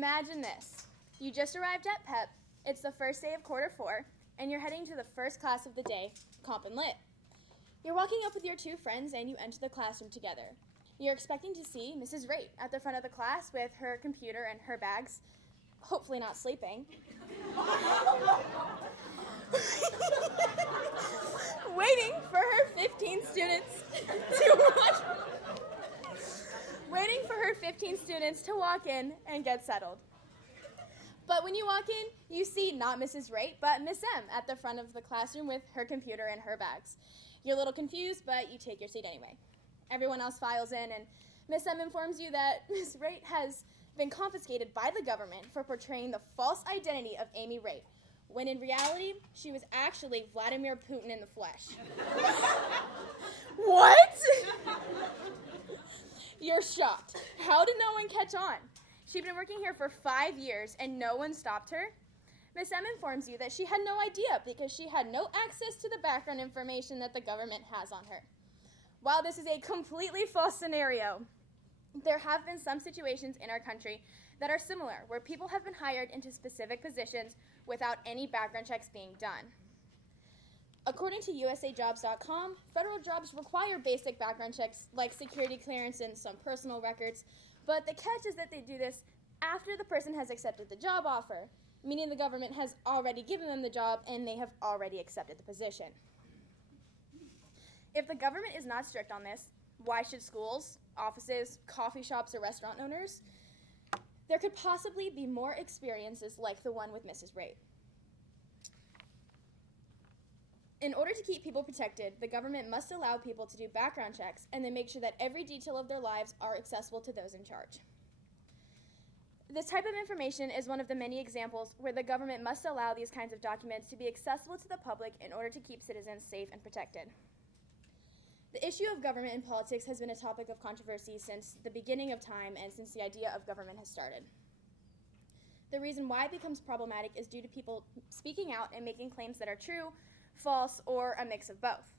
Imagine this. You just arrived at PEP, it's the first day of quarter 4, and you're heading to the first class of the day, Comp and Lit. You're walking up with your 2 friends and you enter the classroom together. You're expecting to see Mrs. Raitt at the front of the class with her computer and her bags, hopefully not sleeping. Waiting for her 15 students to walk in and get settled. But when you walk in, you see not Mrs. Raitt, but Miss M at the front of the classroom with her computer and her bags. You're a little confused, but you take your seat anyway. Everyone else files in, and Miss M informs you that Miss Raitt has been confiscated by the government for portraying the false identity of Amy Raitt, when in reality, she was actually Vladimir Putin in the flesh. What? You're shocked. How did no one catch on? She'd been working here for 5 years and no one stopped her. Miss M informs you that she had no idea because she had no access to the background information that the government has on her. While this is a completely false scenario, there have been some situations in our country that are similar, where people have been hired into specific positions without any background checks being done. According to usajobs.com, federal jobs require basic background checks like security clearance and some personal records, but the catch is that they do this after the person has accepted the job offer, meaning the government has already given them the job and they have already accepted the position. If the government is not strict on this, why should schools, offices, coffee shops, or restaurant owners? There could possibly be more experiences like the one with Mrs. Raitt. In order to keep people protected, the government must allow people to do background checks and then make sure that every detail of their lives are accessible to those in charge. This type of information is one of the many examples where the government must allow these kinds of documents to be accessible to the public in order to keep citizens safe and protected. The issue of government in politics has been a topic of controversy since the beginning of time and since the idea of government has started. The reason why it becomes problematic is due to people speaking out and making claims that are true, false, or a mix of both.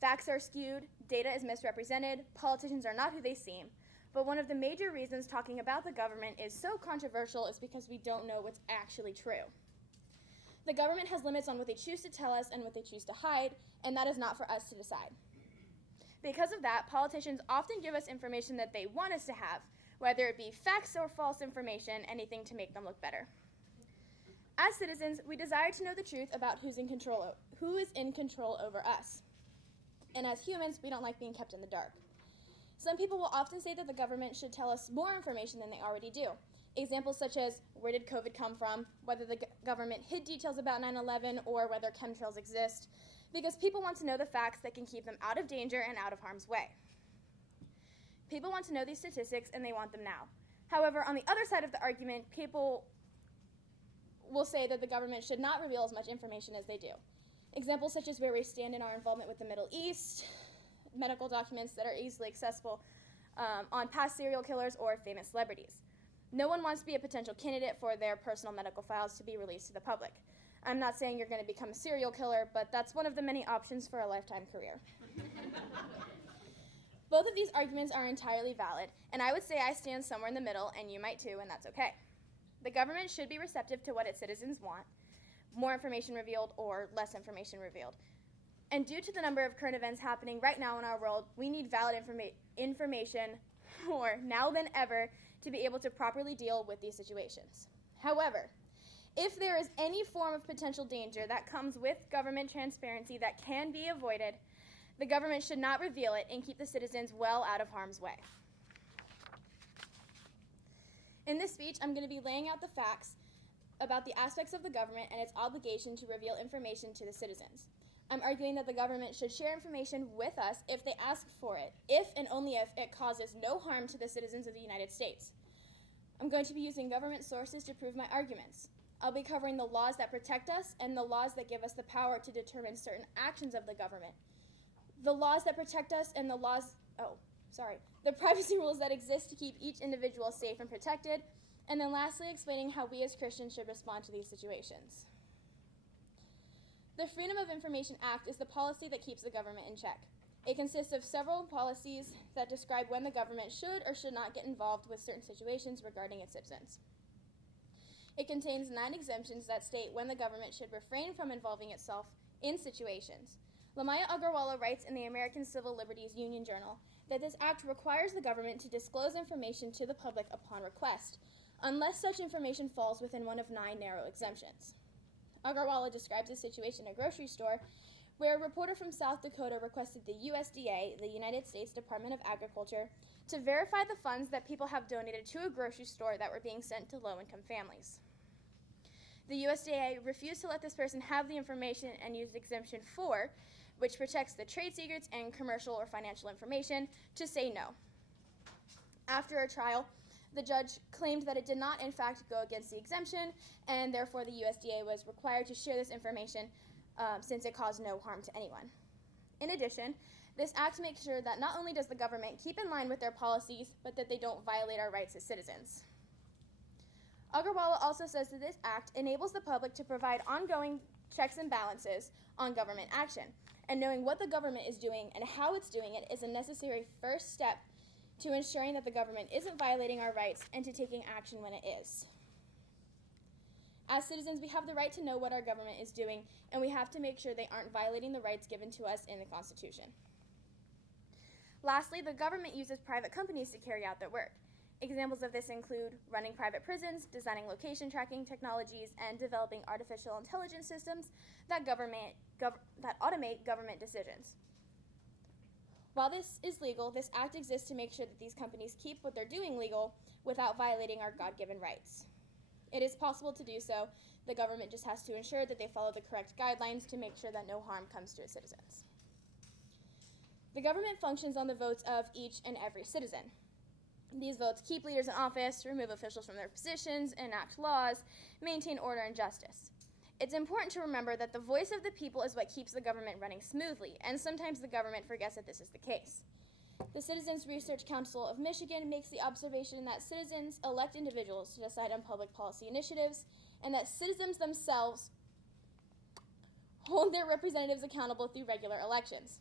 Facts are skewed, data is misrepresented, politicians are not who they seem, but one of the major reasons talking about the government is so controversial is because we don't know what's actually true. The government has limits on what they choose to tell us and what they choose to hide, and that is not for us to decide. Because of that, politicians often give us information that they want us to have, whether it be facts or false information, anything to make them look better. As citizens, we desire to know the truth about who is in control over us. And as humans, we don't like being kept in the dark. Some people will often say that the government should tell us more information than they already do. Examples such as where did COVID come from, whether the government hid details about 9/11, or whether chemtrails exist, because people want to know the facts that can keep them out of danger and out of harm's way. People want to know these statistics and they want them now. However, on the other side of the argument, people will say that the government should not reveal as much information as they do. Examples such as where we stand in our involvement with the Middle East, medical documents that are easily accessible on past serial killers or famous celebrities. No one wants to be a potential candidate for their personal medical files to be released to the public. I'm not saying you're going to become a serial killer, but that's one of the many options for a lifetime career. Both of these arguments are entirely valid, and I would say I stand somewhere in the middle, and you might too, and that's okay. The government should be receptive to what its citizens want, more information revealed or less information revealed. And due to the number of current events happening right now in our world, we need valid information more now than ever to be able to properly deal with these situations. However, if there is any form of potential danger that comes with government transparency that can be avoided, the government should not reveal it and keep the citizens well out of harm's way. In this speech, I'm going to be laying out the facts about the aspects of the government and its obligation to reveal information to the citizens. I'm arguing that the government should share information with us if they ask for it, if and only if it causes no harm to the citizens of the United States. I'm going to be using government sources to prove my arguments. I'll be covering the laws that protect us and the laws that give us the power to determine certain actions of the government. The laws that protect us and the privacy rules that exist to keep each individual safe and protected, and then lastly explaining how we as Christians should respond to these situations. The Freedom of Information Act is the policy that keeps the government in check. It consists of several policies that describe when the government should or should not get involved with certain situations regarding its citizens. It contains 9 exemptions that state when the government should refrain from involving itself in situations. Lamaya Agarwala writes in the American Civil Liberties Union Journal that this act requires the government to disclose information to the public upon request, unless such information falls within one of 9 narrow exemptions. Agarwala describes a situation at a grocery store where a reporter from South Dakota requested the USDA, the United States Department of Agriculture, to verify the funds that people have donated to a grocery store that were being sent to low-income families. The USDA refused to let this person have the information and used Exemption 4, which protects the trade secrets and commercial or financial information, to say no. After a trial, the judge claimed that it did not, in fact, go against the exemption, and therefore the USDA was required to share this information since it caused no harm to anyone. In addition, this act makes sure that not only does the government keep in line with their policies, but that they don't violate our rights as citizens. Agarwala also says that this act enables the public to provide ongoing checks and balances on government action, and knowing what the government is doing and how it's doing it is a necessary first step to ensuring that the government isn't violating our rights and to taking action when it is. As citizens, we have the right to know what our government is doing, and we have to make sure they aren't violating the rights given to us in the Constitution. Lastly, the government uses private companies to carry out their work. Examples of this include running private prisons, designing location tracking technologies, and developing artificial intelligence systems that automate government decisions. While this is legal, this act exists to make sure that these companies keep what they're doing legal without violating our God-given rights. It is possible to do so. The government just has to ensure that they follow the correct guidelines to make sure that no harm comes to its citizens. The government functions on the votes of each and every citizen. These votes keep leaders in office, remove officials from their positions, enact laws, maintain order and justice. It's important to remember that the voice of the people is what keeps the government running smoothly, and sometimes the government forgets that this is the case. The Citizens Research Council of Michigan makes the observation that citizens elect individuals to decide on public policy initiatives, and that citizens themselves hold their representatives accountable through regular elections.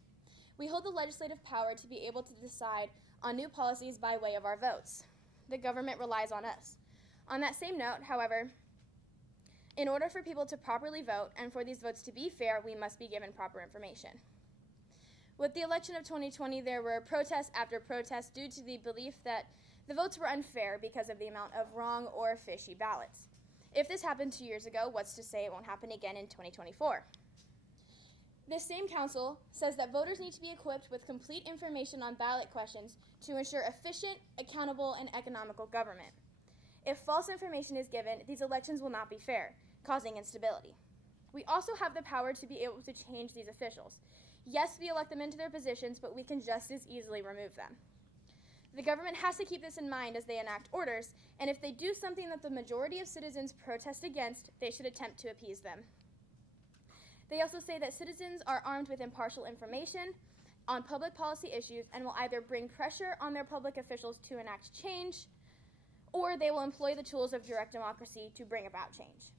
We hold the legislative power to be able to decide on new policies by way of our votes. The government relies on us. On that same note, however, in order for people to properly vote and for these votes to be fair, we must be given proper information. With the election of 2020, there were protest after protest due to the belief that the votes were unfair because of the amount of wrong or fishy ballots. If this happened 2 years ago, what's to say it won't happen again in 2024? This same council says that voters need to be equipped with complete information on ballot questions to ensure efficient, accountable, and economical government. If false information is given, these elections will not be fair, causing instability. We also have the power to be able to change these officials. Yes, we elect them into their positions, but we can just as easily remove them. The government has to keep this in mind as they enact orders, and if they do something that the majority of citizens protest against, they should attempt to appease them. They also say that citizens are armed with impartial information on public policy issues and will either bring pressure on their public officials to enact change, or they will employ the tools of direct democracy to bring about change.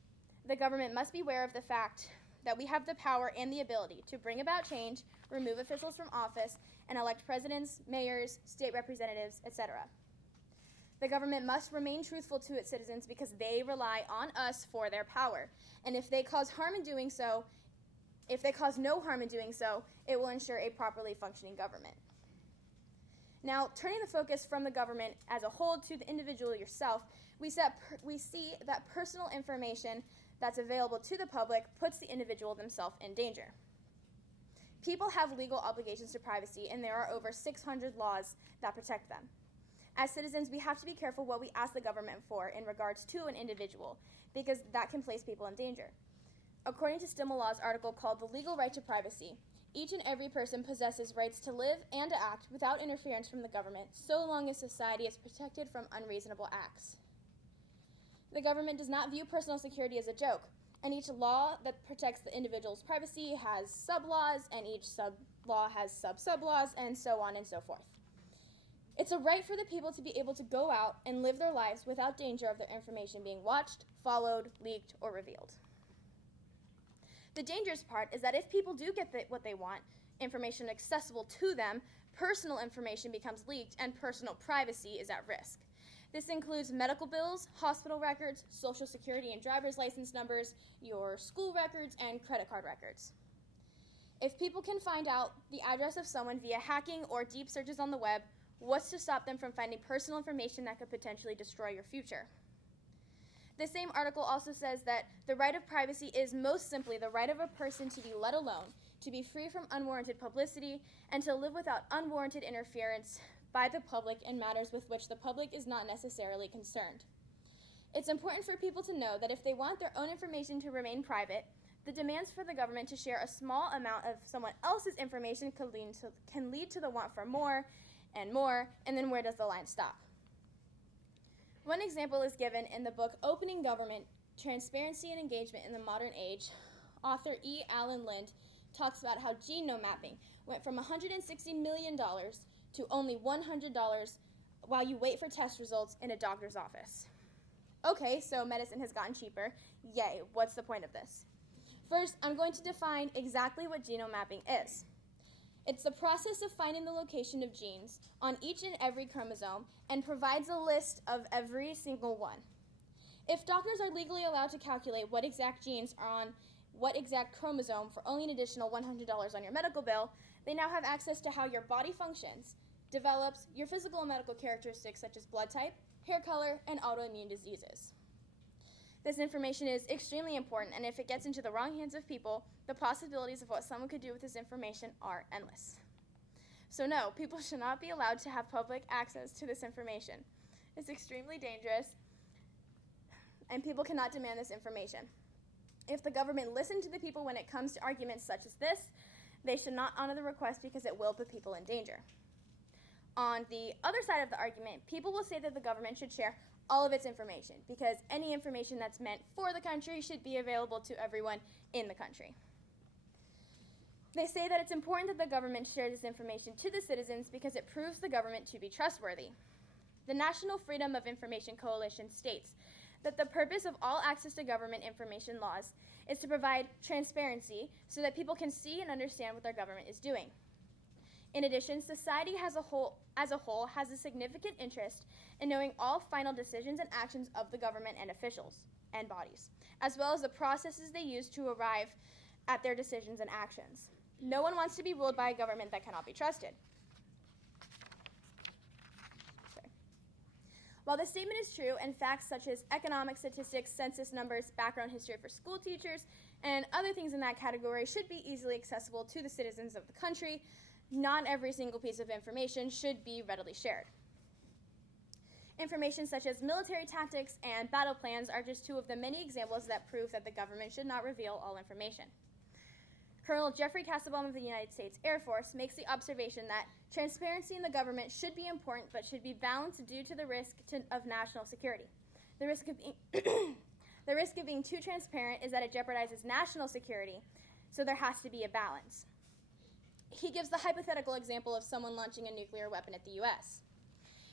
The government must be aware of the fact that we have the power and the ability to bring about change, remove officials from office, and elect presidents, mayors, state representatives, etc. The government must remain truthful to its citizens because they rely on us for their power. And if they cause no harm in doing so, it will ensure a properly functioning government. Now, turning the focus from the government as a whole to the individual yourself, we see that personal information that's available to the public puts the individual themselves in danger. People have legal obligations to privacy, and there are over 600 laws that protect them. As citizens, we have to be careful what we ask the government for in regards to an individual, because that can place people in danger. According to Stimel Law's article called The Legal Right to Privacy, each and every person possesses rights to live and to act without interference from the government, so long as society is protected from unreasonable acts. The government does not view personal security as a joke, and each law that protects the individual's privacy has sub-laws, and each sub-law has sub-sub-laws, and so on and so forth. It's a right for the people to be able to go out and live their lives without danger of their information being watched, followed, leaked, or revealed. The dangerous part is that if people do get what they want, information accessible to them, personal information becomes leaked and personal privacy is at risk. This includes medical bills, hospital records, social security and driver's license numbers, your school records, and credit card records. If people can find out the address of someone via hacking or deep searches on the web, what's to stop them from finding personal information that could potentially destroy your future? The same article also says that the right of privacy is most simply the right of a person to be let alone, to be free from unwarranted publicity, and to live without unwarranted interference by the public in matters with which the public is not necessarily concerned. It's important for people to know that if they want their own information to remain private, the demands for the government to share a small amount of someone else's information can lead to the want for more, and then where does the line stop? One example is given in the book Opening Government, Transparency and Engagement in the Modern Age. Author E. Allen Lind talks about how genome mapping went from $160 million to only $100 while you wait for test results in a doctor's office. Okay, so medicine has gotten cheaper. Yay, what's the point of this? First, I'm going to define exactly what genome mapping is. It's the process of finding the location of genes on each and every chromosome and provides a list of every single one. If doctors are legally allowed to calculate what exact genes are on what exact chromosome for only an additional $100 on your medical bill, they now have access to how your body functions, develops, your physical and medical characteristics such as blood type, hair color, and autoimmune diseases. This information is extremely important, and if it gets into the wrong hands of people, the possibilities of what someone could do with this information are endless. So no, people should not be allowed to have public access to this information. It's extremely dangerous, and people cannot demand this information. If the government listened to the people when it comes to arguments such as this, they should not honor the request because it will put people in danger. On the other side of the argument, people will say that the government should share all of its information because any information that's meant for the country should be available to everyone in the country. They say that it's important that the government share this information to the citizens because it proves the government to be trustworthy. The National Freedom of Information Coalition states that the purpose of all access to government information laws is to provide transparency so that people can see and understand what their government is doing. In addition, society as a whole has a significant interest in knowing all final decisions and actions of the government and officials and bodies, as well as the processes they use to arrive at their decisions and actions. No one wants to be ruled by a government that cannot be trusted. While this statement is true, and facts such as economic statistics, census numbers, background history for school teachers, and other things in that category should be easily accessible to the citizens of the country, not every single piece of information should be readily shared. Information such as military tactics and battle plans are just two of the many examples that prove that the government should not reveal all information. Colonel Jeffrey Kassebaum of the United States Air Force makes the observation that transparency in the government should be important but should be balanced due to the risk of national security. The risk of being too transparent is that it jeopardizes national security, so there has to be a balance. He gives the hypothetical example of someone launching a nuclear weapon at the U.S.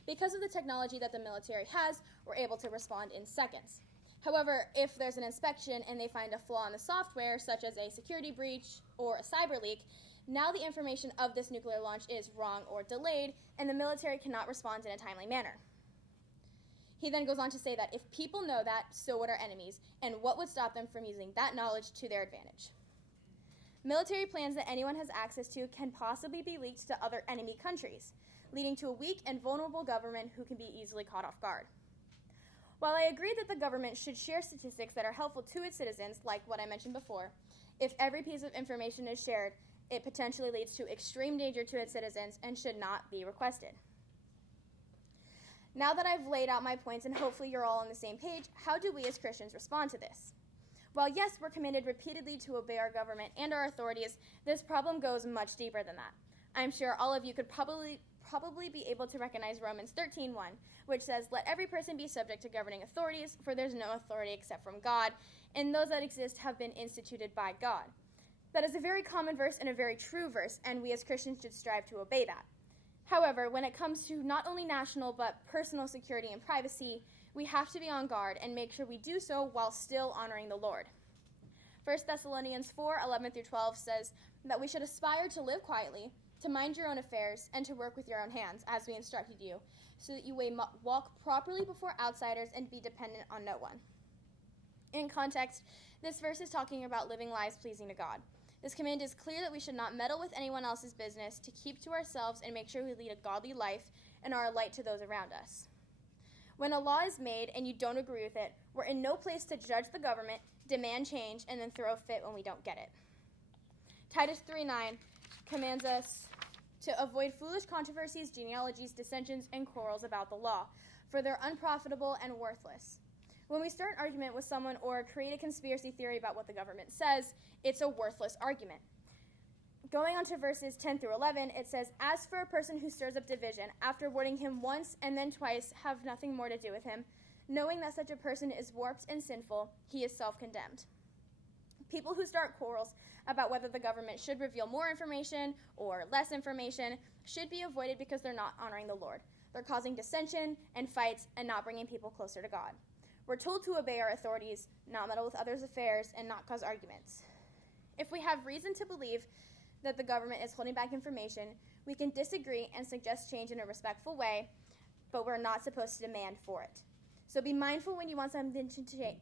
Because of the technology that the military has, we're able to respond in seconds. However, if there's an inspection and they find a flaw in the software, such as a security breach or a cyber leak, now the information of this nuclear launch is wrong or delayed, and the military cannot respond in a timely manner. He then goes on to say that if people know that, so would our enemies, and what would stop them from using that knowledge to their advantage? Military plans that anyone has access to can possibly be leaked to other enemy countries, leading to a weak and vulnerable government who can be easily caught off guard. While I agree that the government should share statistics that are helpful to its citizens, like what I mentioned before, if every piece of information is shared, it potentially leads to extreme danger to its citizens and should not be requested. Now that I've laid out my points and hopefully you're all on the same page, how do we as Christians respond to this? While yes, we're commanded repeatedly to obey our government and our authorities, this problem goes much deeper than that. I'm sure all of you could probably be able to recognize Romans 13:1, which says, "Let every person be subject to governing authorities, for there's no authority except from God, and those that exist have been instituted by God." That is a very common verse and a very true verse, and we as Christians should strive to obey that. However, when it comes to not only national but personal security and privacy, we have to be on guard and make sure we do so while still honoring the Lord. 1 Thessalonians 4:11-12 says that we should aspire to live quietly, to mind your own affairs, and to work with your own hands, as we instructed you, so that you may walk properly before outsiders and be dependent on no one. In context, this verse is talking about living lives pleasing to God. This command is clear that we should not meddle with anyone else's business, to keep to ourselves and make sure we lead a godly life and are a light to those around us. When a law is made and you don't agree with it, we're in no place to judge the government, demand change, and then throw a fit when we don't get it. Titus 3:9 commands us to avoid foolish controversies, genealogies, dissensions, and quarrels about the law, for they're unprofitable and worthless. When we start an argument with someone or create a conspiracy theory about what the government says, it's a worthless argument. Going on to verses 10 through 11, it says, "As for a person who stirs up division, after warning him once and then twice, have nothing more to do with him, knowing that such a person is warped and sinful, he is self-condemned." People who start quarrels about whether the government should reveal more information or less information should be avoided because they're not honoring the Lord. They're causing dissension and fights and not bringing people closer to God. We're told to obey our authorities, not meddle with others' affairs, and not cause arguments. If we have reason to believe that the government is holding back information, we can disagree and suggest change in a respectful way, but we're not supposed to demand for it. So be mindful when you want something to change.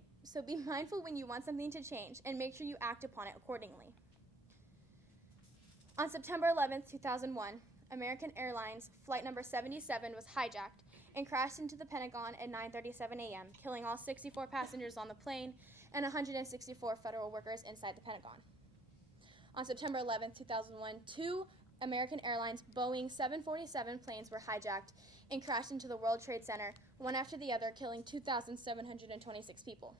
And make sure you act upon it accordingly. On September 11th, 2001, American Airlines flight number 77 was hijacked and crashed into the Pentagon at 9:37 a.m., killing all 64 passengers on the plane and 164 federal workers inside the Pentagon. On September 11th, 2001, two American Airlines Boeing 747 planes were hijacked and crashed into the World Trade Center, one after the other, killing 2,726 people.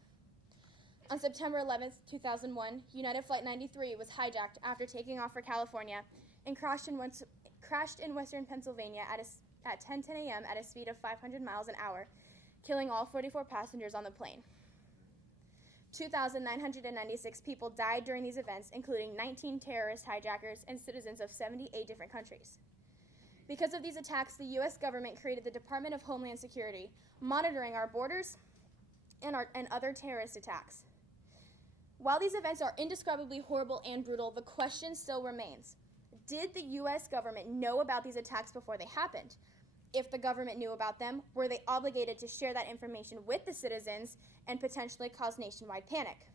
On September 11th, 2001, United Flight 93 was hijacked after taking off for California and crashed in western Pennsylvania at 10:10 a.m. at a speed of 500 miles an hour, killing all 44 passengers on the plane. 2,996 people died during these events, including 19 terrorist hijackers and citizens of 78 different countries. Because of these attacks, the U.S. government created the Department of Homeland Security, monitoring our borders and other terrorist attacks. While these events are indescribably horrible and brutal, the question still remains: did the U.S. government know about these attacks before they happened? If the government knew about them, were they obligated to share that information with the citizens and potentially cause nationwide panic?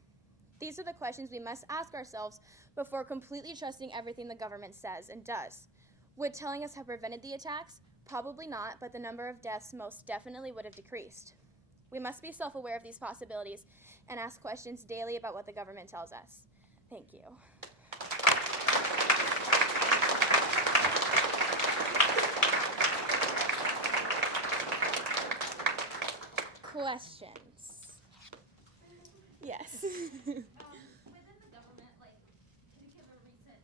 These are the questions we must ask ourselves before completely trusting everything the government says and does. Would telling us have prevented the attacks? Probably not, but the number of deaths most definitely would have decreased. We must be self-aware of these possibilities and ask questions daily about what the government tells us. Thank you. Questions? Yes. Within the government, like, can you give a recent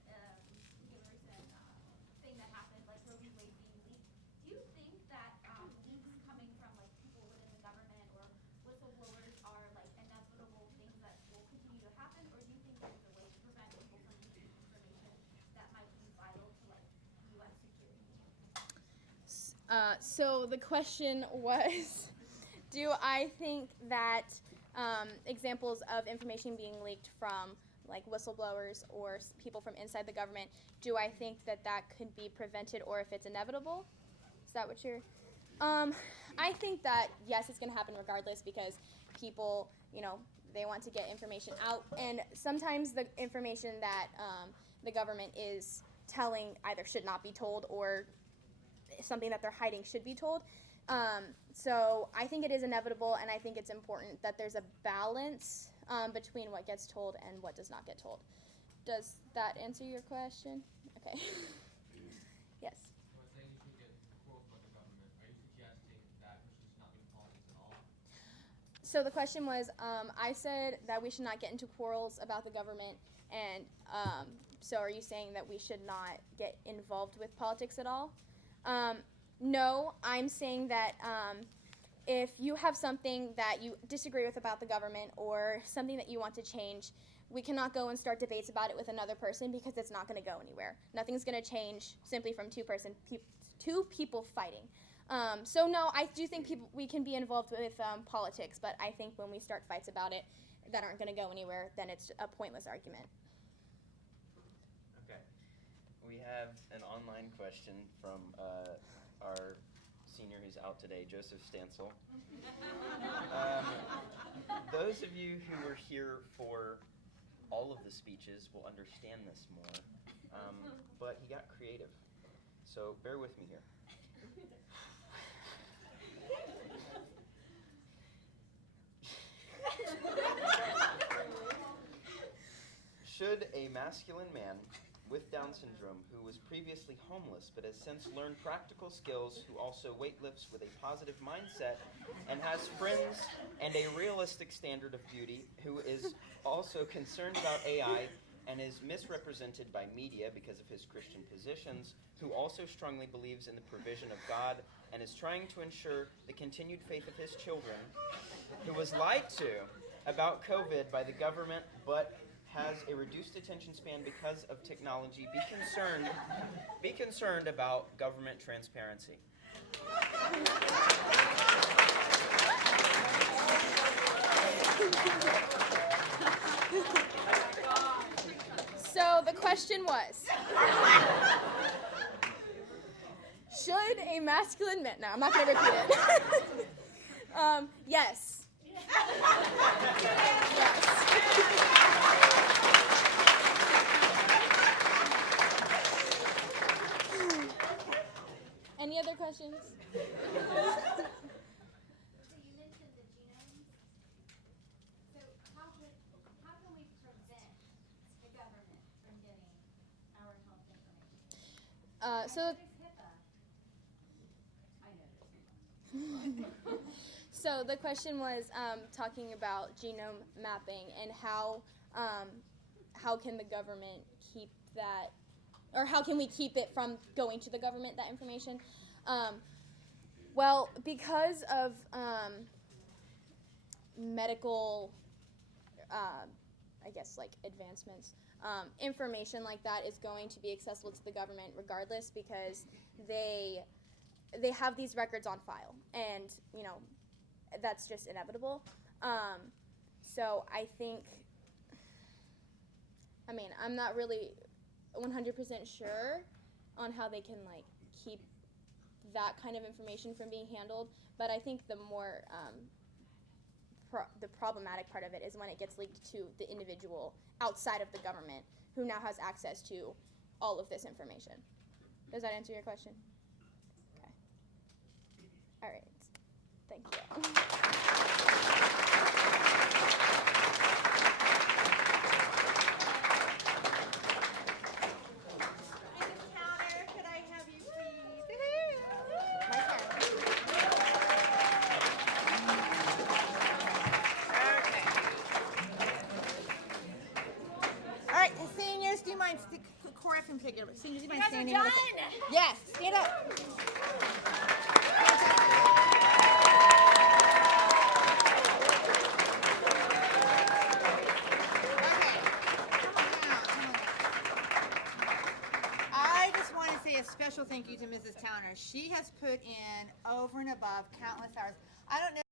thing that happened, like Roe v. Wade being leaked? Do you think that leaks coming from like people within the government or whistleblowers are like inevitable things that will continue to happen, or do you think there's a way to prevent people from leaking information that might be vital to like U.S. security? So the question was, do I think that examples of information being leaked from like whistleblowers or people from inside the government, do I think that that could be prevented or if it's inevitable? Is that what you're... I think that, yes, it's going to happen regardless because people, they want to get information out. And sometimes the information that the government is telling either should not be told or something that they're hiding should be told. So I think it is inevitable, and I think it's important that there's a balance between what gets told and what does not get told. Does that answer your question? Okay. Yes. When saying you should get quarrels about the government, are you suggesting that we should not be in politics at all? So the question was, I said that we should not get into quarrels about the government, and so are you saying that we should not get involved with politics at all? No, I'm saying that if you have something that you disagree with about the government or something that you want to change, we cannot go and start debates about it with another person because it's not going to go anywhere. Nothing's going to change simply from two people fighting. So no, I do think we can be involved with politics, but I think when we start fights about it that aren't going to go anywhere, then it's a pointless argument. Okay. We have an online question from our senior who's out today, Joseph Stansel. Those of you who were here for all of the speeches will understand this more, but he got creative. So bear with me here. Should a masculine man with Down syndrome who was previously homeless but has since learned practical skills, who also weightlifts with a positive mindset and has friends and a realistic standard of beauty, who is also concerned about AI and is misrepresented by media because of his Christian positions, who also strongly believes in the provision of God and is trying to ensure the continued faith of his children, who was lied to about COVID by the government but has a reduced attention span because of technology, be concerned about government transparency. So the question was, should a masculine man, no, I'm not going to repeat it. Yes. Any other questions? So you mentioned the genomes. So how can we prevent the government from getting our health information? So So the question was talking about genome mapping and how can the government keep that, or how can we keep it from going to the government, that information? Well, because of medical, I guess, like advancements, information like that is going to be accessible to the government regardless, because they have these records on file, and that's just inevitable. So I think, I'm not really 100% sure on how they can keep that kind of information from being handled, but I think the more the problematic part of it is when it gets leaked to the individual outside of the government who now has access to all of this information. Does that answer your question? Okay. All right. Thank you. In particular, seniors, you mind guys are standing? done! Yes, stand up. I just want to say a special thank you to Mrs. Towner. She has put in over and above countless hours. I don't know.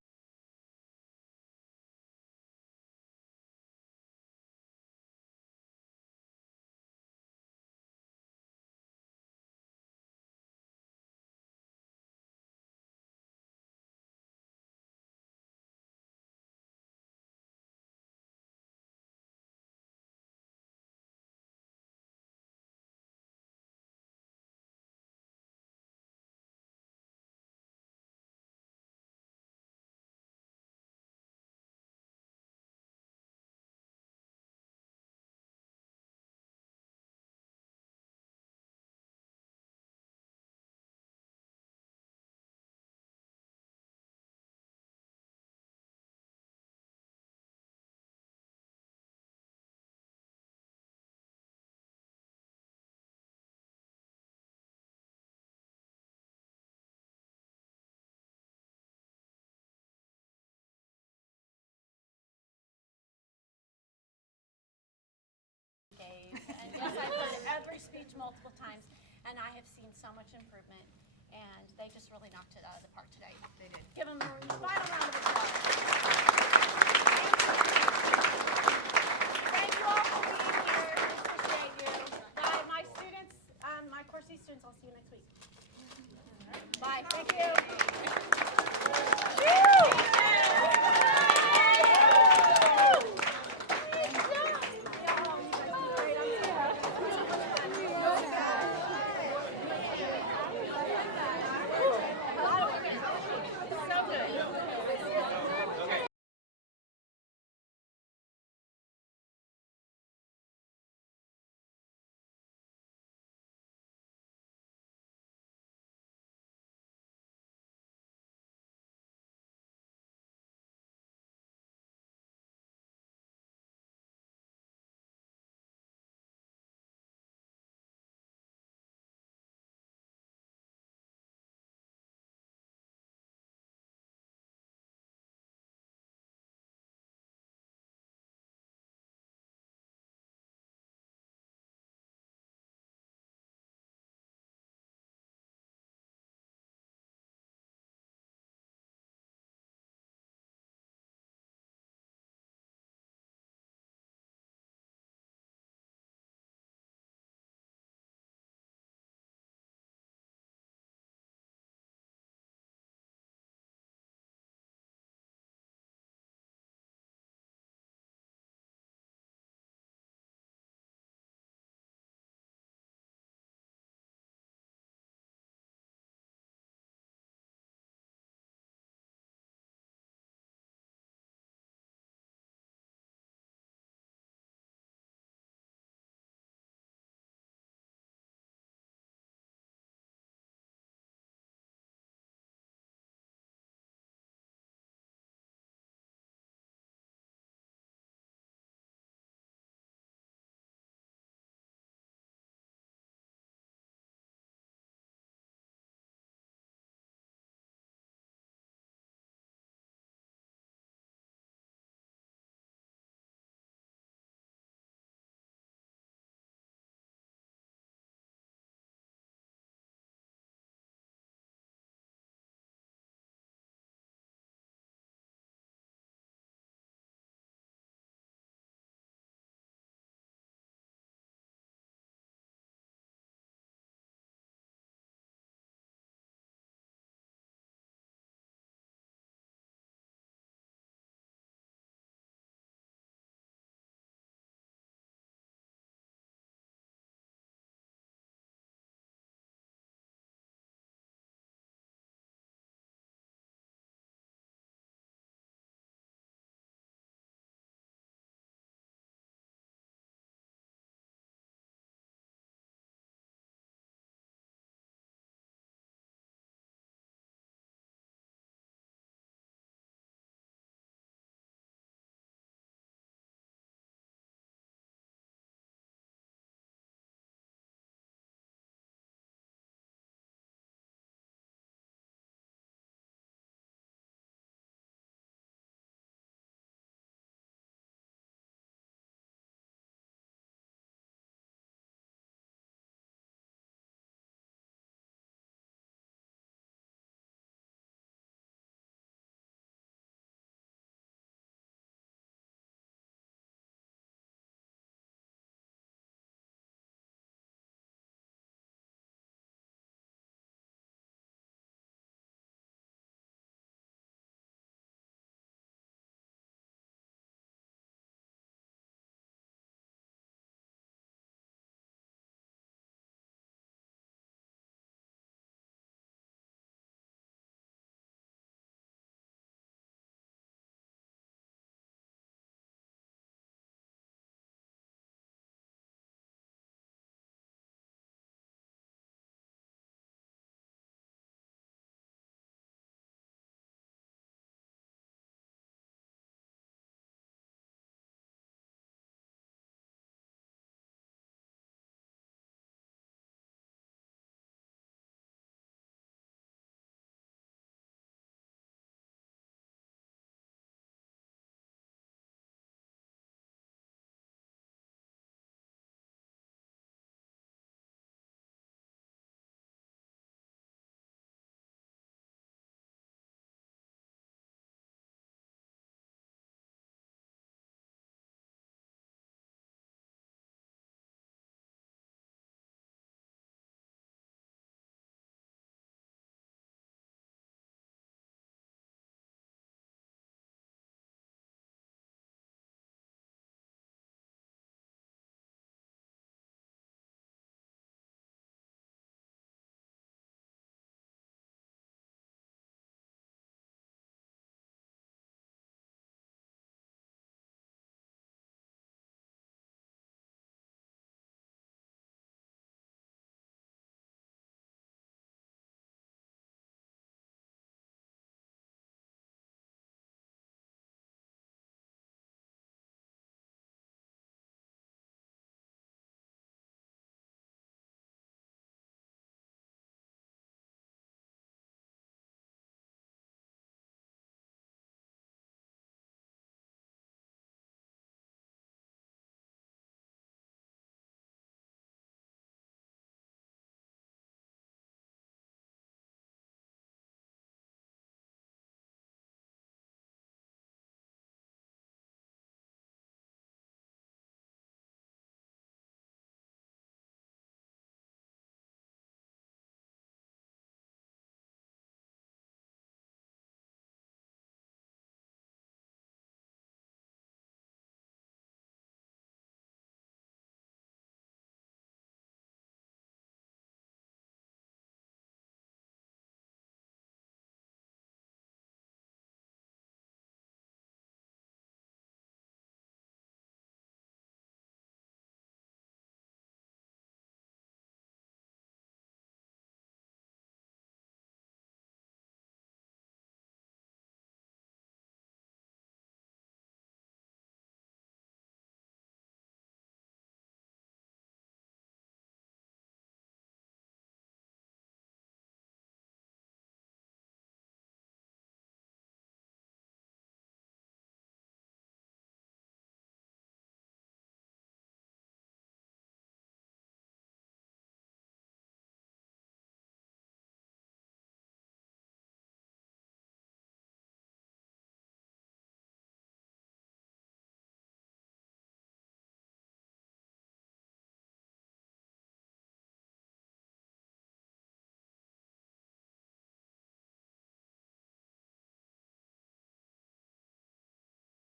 And yes, I've heard every speech multiple times, and I have seen so much improvement, and they just really knocked it out of the park today. They did. Give them a final round